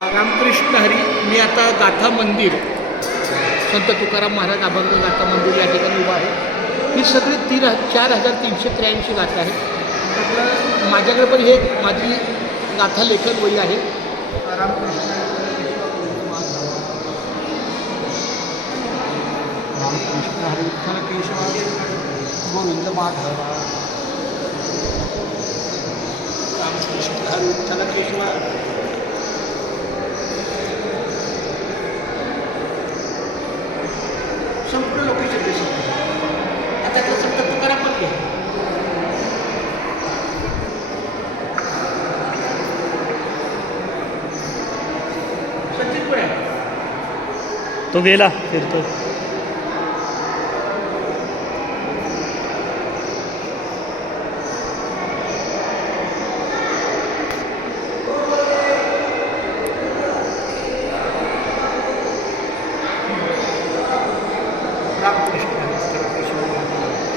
रामकृष्ण हरी. मी आता गाथा मंदिर, संत तुकाराम महाराज अभंग गाथा मंदिर या ठिकाणी उभा आहे. ही सगळी 4383 गाथा आहे. त्यातलं माझ्याकडे पण हे माझी गाथा लेखन वही आहे. रामकृष्ण हरी विठ्ठल केशव गोविंद माधव. रामकृष्ण हरी विठ्ठल केशव. संपूर्ण लोकेशन दिसत आता त्यातलं संत तुकाराम पण घ्या. सचिन कुठे आहे? तो गेला फिरतो.